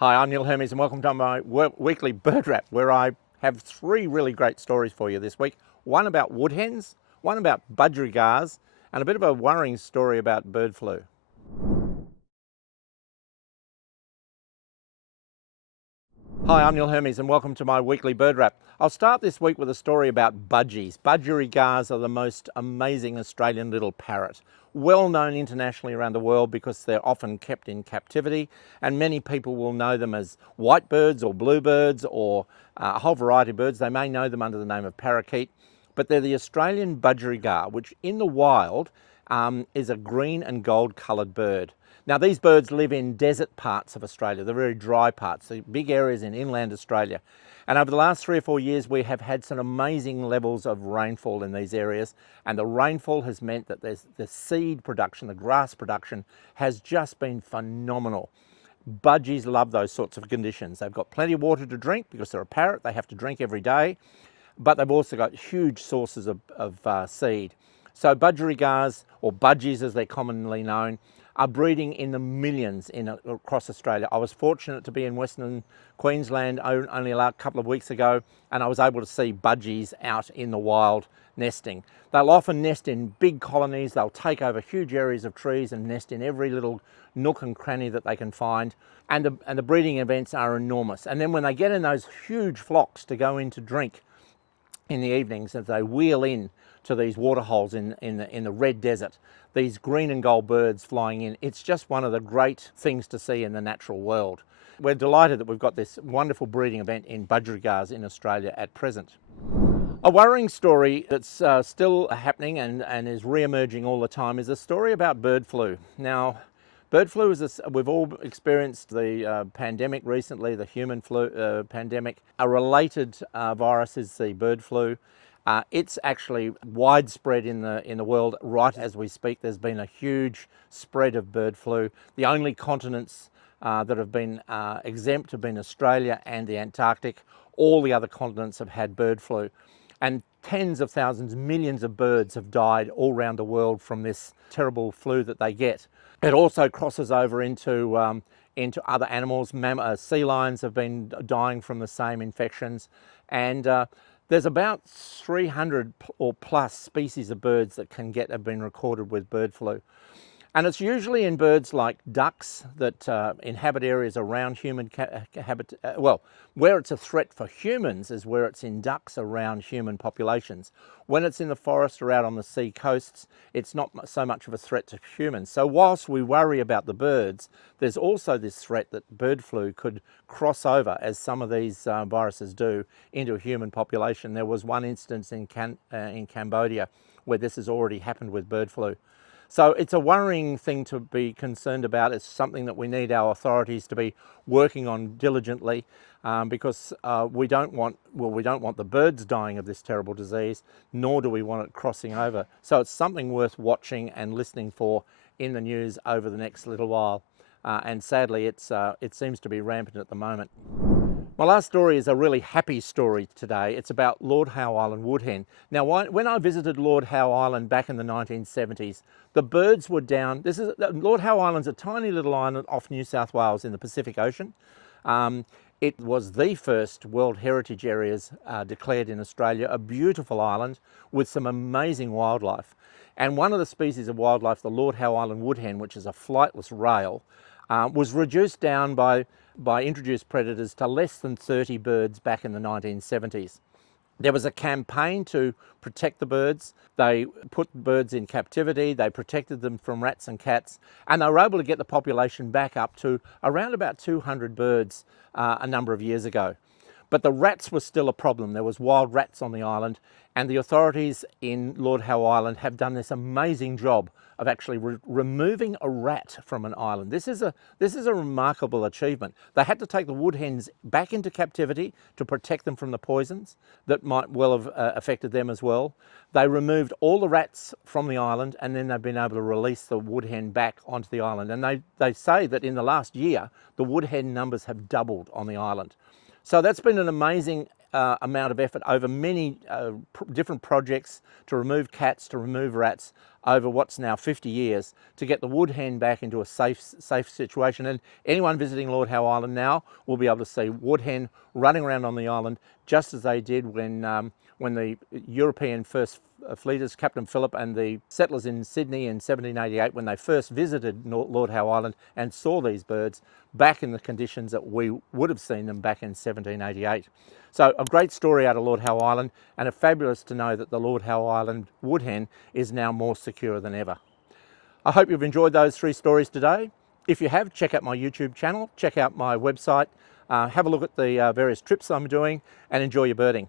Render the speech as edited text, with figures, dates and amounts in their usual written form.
Hi, I'm Neil Hermes and welcome to my weekly bird wrap, where I have three really great stories for you this week. One about woodhens, one about budgerigars, and a bit of a worrying story about bird flu. Hi, I'm Neil Hermes and welcome to my weekly bird wrap. I'll start this week with a story about budgies. Budgerigars are the most amazing Australian little parrot, well known internationally around the world because they're often kept in captivity, and many people will know them as white birds or bluebirds or a whole variety of birds. They may know them under the name of parakeet, but they're the Australian budgerigar, which in the wild is a green and gold coloured bird. Now, these birds live in desert parts of Australia, the very dry parts, the big areas in inland Australia. And over the last 3 or 4 years, we have had some amazing levels of rainfall in these areas. And the rainfall has meant that the seed production, the grass production, has just been phenomenal. Budgies love those sorts of conditions. They've got plenty of water to drink because they're a parrot. They have to drink every day. But they've also got huge sources of seed. So budgerigars, or budgies as they're commonly known, are breeding in the millions across Australia. I was fortunate to be in Western Queensland only a couple of weeks ago, and I was able to see budgies out in the wild nesting. They'll often nest in big colonies. They'll take over huge areas of trees and nest in every little nook and cranny that they can find. And the breeding events are enormous. And then when they get in those huge flocks to go in to drink in the evenings, as they wheel in to these waterholes in the red desert, these green and gold birds flying in, it's just one of the great things to see in the natural world. We're delighted that we've got this wonderful breeding event in budgerigars in Australia at present. A worrying story that's still happening and is re-emerging all the time is a story about bird flu. Now, bird flu is, we've all experienced the pandemic recently, the human flu pandemic. A related virus is the bird flu. It's actually widespread in the world right as we speak. There's been a huge spread of bird flu. The only continents that have been exempt have been Australia and the Antarctic. All the other continents have had bird flu. And tens of thousands, millions of birds have died all around the world from this terrible flu that they get. It also crosses over into other animals. Sea lions have been dying from the same infections. And there's about 300 or plus species of birds that have been recorded with bird flu. And it's usually in birds like ducks that inhabit areas around human well, where it's a threat for humans is where it's in ducks around human populations. When it's in the forest or out on the sea coasts, it's not so much of a threat to humans. So whilst we worry about the birds, there's also this threat that bird flu could cross over, as some of these viruses do, into a human population. There was one instance in Cambodia where this has already happened with bird flu. So it's a worrying thing to be concerned about. It's something that we need our authorities to be working on diligently, because we don't want the birds dying of this terrible disease, nor do we want it crossing over. So it's something worth watching and listening for in the news over the next little while. And sadly, it seems to be rampant at the moment. My last story is a really happy story today. It's about Lord Howe Island woodhen. Now, when I visited Lord Howe Island back in the 1970s, the birds were down. Lord Howe Island's a tiny little island off New South Wales in the Pacific Ocean. It was the first World Heritage Areas declared in Australia, a beautiful island with some amazing wildlife. And one of the species of wildlife, the Lord Howe Island woodhen, which is a flightless rail, was reduced down by introduced predators to less than 30 birds back in the 1970s. There was a campaign to protect the birds. They put birds in captivity, they protected them from rats and cats, and they were able to get the population back up to around about 200 birds a number of years ago. But the rats were still a problem. There was wild rats on the island, and the authorities in Lord Howe Island have done this amazing job of actually removing a rat from an island. This is a remarkable achievement. They had to take the woodhens back into captivity to protect them from the poisons that might well have affected them as well. They removed all the rats from the island, and then they've been able to release the woodhen back onto the island. And they say that in the last year, the woodhen numbers have doubled on the island. So that's been an amazing amount of effort over many different projects to remove cats, to remove rats. over what's now 50 years to get the woodhen back into a safe situation. And anyone visiting Lord Howe Island now will be able to see woodhen running around on the island just as they did when the European first fleeters, Captain Phillip, and the settlers in Sydney in 1788, when they first visited Lord Howe Island and saw these birds back in the conditions that we would have seen them back in 1788. So a great story out of Lord Howe Island, and it's fabulous to know that the Lord Howe Island woodhen is now more secure than ever. I hope you've enjoyed those 3 stories today. If you have, check out my YouTube channel, check out my website, have a look at the various trips I'm doing, and enjoy your birding.